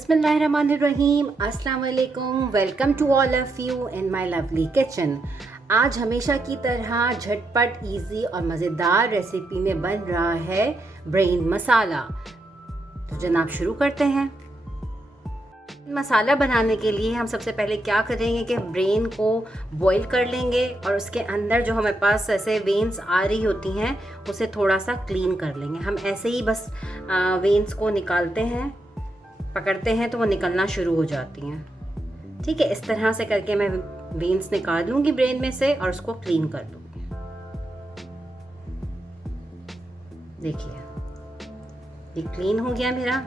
बिस्मिल्लाहिर्रहमानिर्रहीम, अस्सलाम वालेकुम। Welcome to all of you in my lovely kitchen. आज हमेशा की तरह झटपट, इजी और मज़ेदार रेसिपी में बन रहा है ब्रेन मसाला। तो जनाब शुरू करते हैं। मसाला बनाने के लिए हम सबसे पहले क्या करेंगे कि ब्रेन को बॉईल कर लेंगे और उसके अंदर जो हमारे पास ऐसे वेन्स आ रही होती हैं उसे थोड़ा सा क्लीन कर लेंगे। हम ऐसे ही बस वेन्स को निकालते हैं, पकड़ते हैं तो वो निकलना शुरू हो जाती हैं। ठीक है, इस तरह से करके मैं वेन्स निकाल लूँगी ब्रेन में से और उसको क्लीन कर लूँगी। देखिए ये क्लीन हो गया मेरा।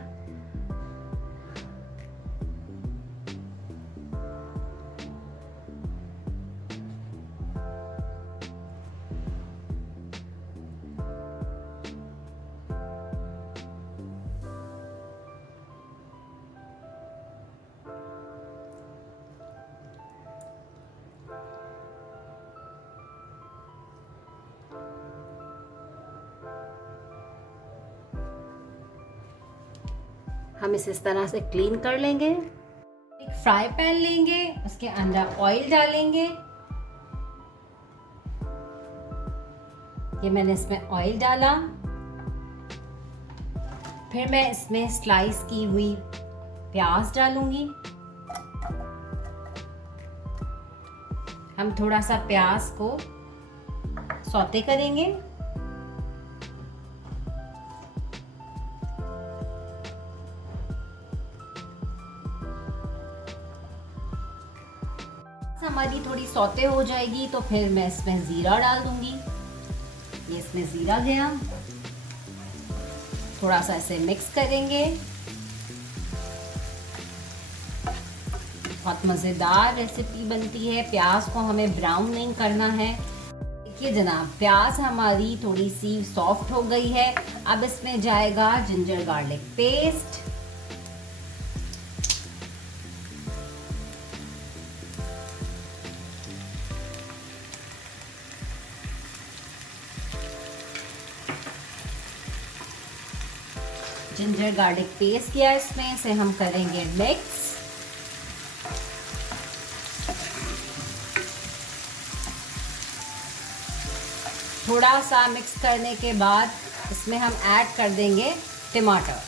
हम इस तरह से क्लीन कर लेंगे। एक फ्राई पैन लेंगे, उसके अंदर ऑयल डालेंगे। ये मैंने इसमें ऑयल डाला। फिर मैं इसमें स्लाइस की हुई प्याज डालूंगी। हम थोड़ा सा प्याज को सौते करेंगे। हमारी थोड़ी सौते हो जाएगी तो फिर मैं इसमें ज़ीरा डाल दूंगी। ये इसमें ज़ीरा गया, थोड़ा सा इसे मिक्स करेंगे। बहुत मज़ेदार रेसिपी बनती है। प्याज को हमें ब्राउन नहीं करना है। देखिए जनाब, प्याज हमारी थोड़ी सी सॉफ्ट हो गई है। अब इसमें जाएगा ginger garlic paste. Ginger garlic paste किया इसमें से हम करेंगे मिक्स। थोड़ा सा मिक्स करने के बाद इसमें हम ऐड कर देंगे टमाटर।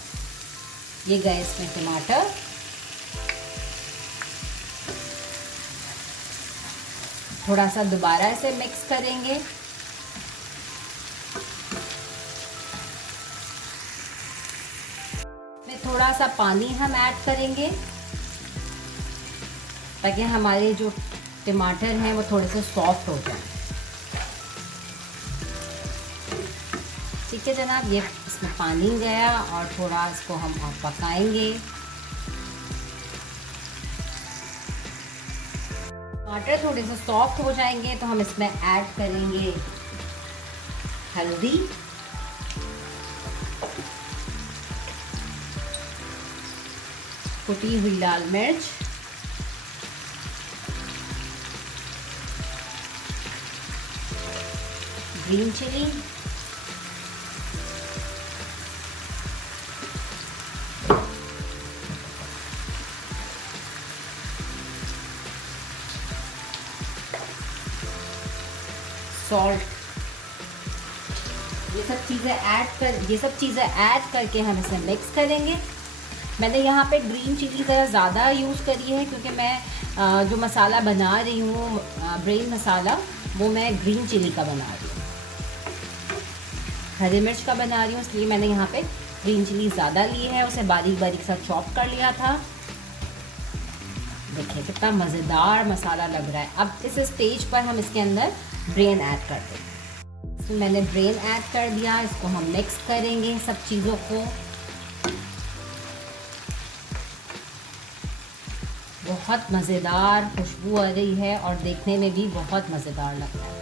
ये गए इसमें टमाटर। थोड़ा सा दोबारा इसे मिक्स करेंगे। थोड़ा सा पानी हम ऐड करेंगे ताकि हमारे जो टमाटर हैं वो थोड़े से सॉफ्ट हो जाएं। ठीक है जनाब, ये इसमें पानी गया और थोड़ा इसको हम और पकाएंगे। टमाटर थोड़े से सॉफ्ट हो जाएंगे तो हम इसमें ऐड करेंगे हल्दी, कुटी हुई लाल मिर्च, ग्रीन चिली, सॉल्ट। ये सब चीज़ें ऐड करके हम इसे मिक्स करेंगे। मैंने यहाँ पे ग्रीन चिली ज़रा ज़्यादा यूज़ करी है क्योंकि मैं जो मसाला बना रही हूँ ब्रेन मसाला, वो मैं ग्रीन चिली का बना रही हूँ, हरी मिर्च का बना रही हूँ, इसलिए मैंने यहाँ पे ग्रीन चिली ज़्यादा ली है। उसे बारीक बारीक सा चॉप कर लिया था। देखिए कितना मज़ेदार मसाला लग रहा है। अब इस स्टेज पर हम इसके अंदर ब्रेन ऐड कर देंगे। इसमें मैंने ब्रेन ऐड कर दिया। इसको हम मिक्स करेंगे सब चीज़ों को। बहुत मज़ेदार खुशबू आ रही है और देखने में भी बहुत मज़ेदार लग रहा है।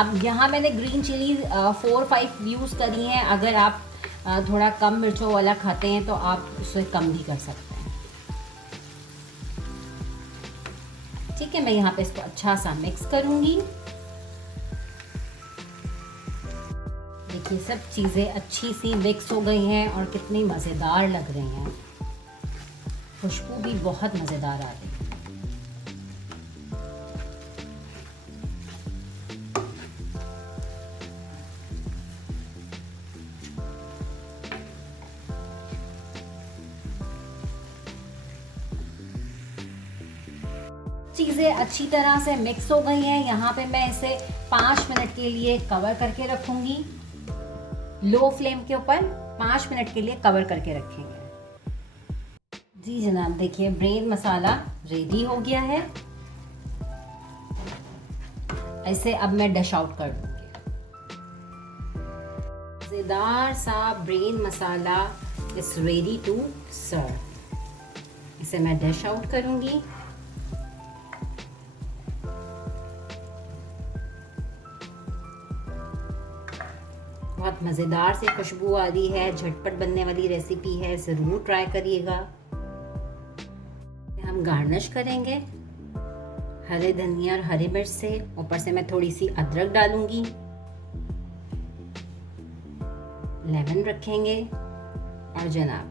अब यहाँ मैंने ग्रीन चिली 4-5 यूज़ करी हैं। अगर आप थोड़ा कम मिर्चों वाला खाते हैं तो आप उसे कम भी कर सकते हैं। ठीक है, मैं यहाँ पे इसको अच्छा सा मिक्स करूँगी। देखिए सब चीज़ें अच्छी सी मिक्स हो गई हैं और कितनी मज़ेदार लग रही हैं। खुशबू भी बहुत मज़ेदार आ रही है। चीज़ें अच्छी तरह से मिक्स हो गई हैं। यहाँ पे मैं इसे 5 मिनट के लिए कवर करके रखूँगी। लो फ्लेम के ऊपर 5 मिनट के लिए कवर करके रखेंगे। जी जनाब, देखिए ब्रेन मसाला रेडी हो गया है। ऐसे अब मैं डिश आउट कर दूँगी। मज़ेदार सा brain masala is ready to serve. इसे मैं डिश आउट करूँगी। बहुत मज़ेदार सी खुशबू आ रही है, झटपट बनने वाली रेसिपी है, ज़रूर ट्राई करिएगा। हम गार्निश करेंगे हरे धनिया और हरी मिर्च से। ऊपर से मैं थोड़ी सी अदरक डालूंगी, लेमन रखेंगे और जनाब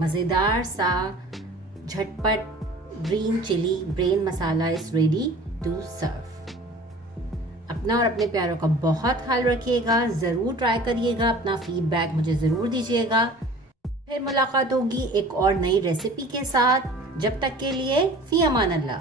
मज़ेदार सा झटपट green chili brain masala is ready to serve. अपना और अपने प्यारों का बहुत ख्याल रखिएगा, ज़रूर ट्राई करिएगा, अपना फीडबैक मुझे ज़रूर दीजिएगा। फिर मुलाकात होगी एक और नई रेसिपी के साथ। जब तक के लिए फ़ी अमान अल्लाह।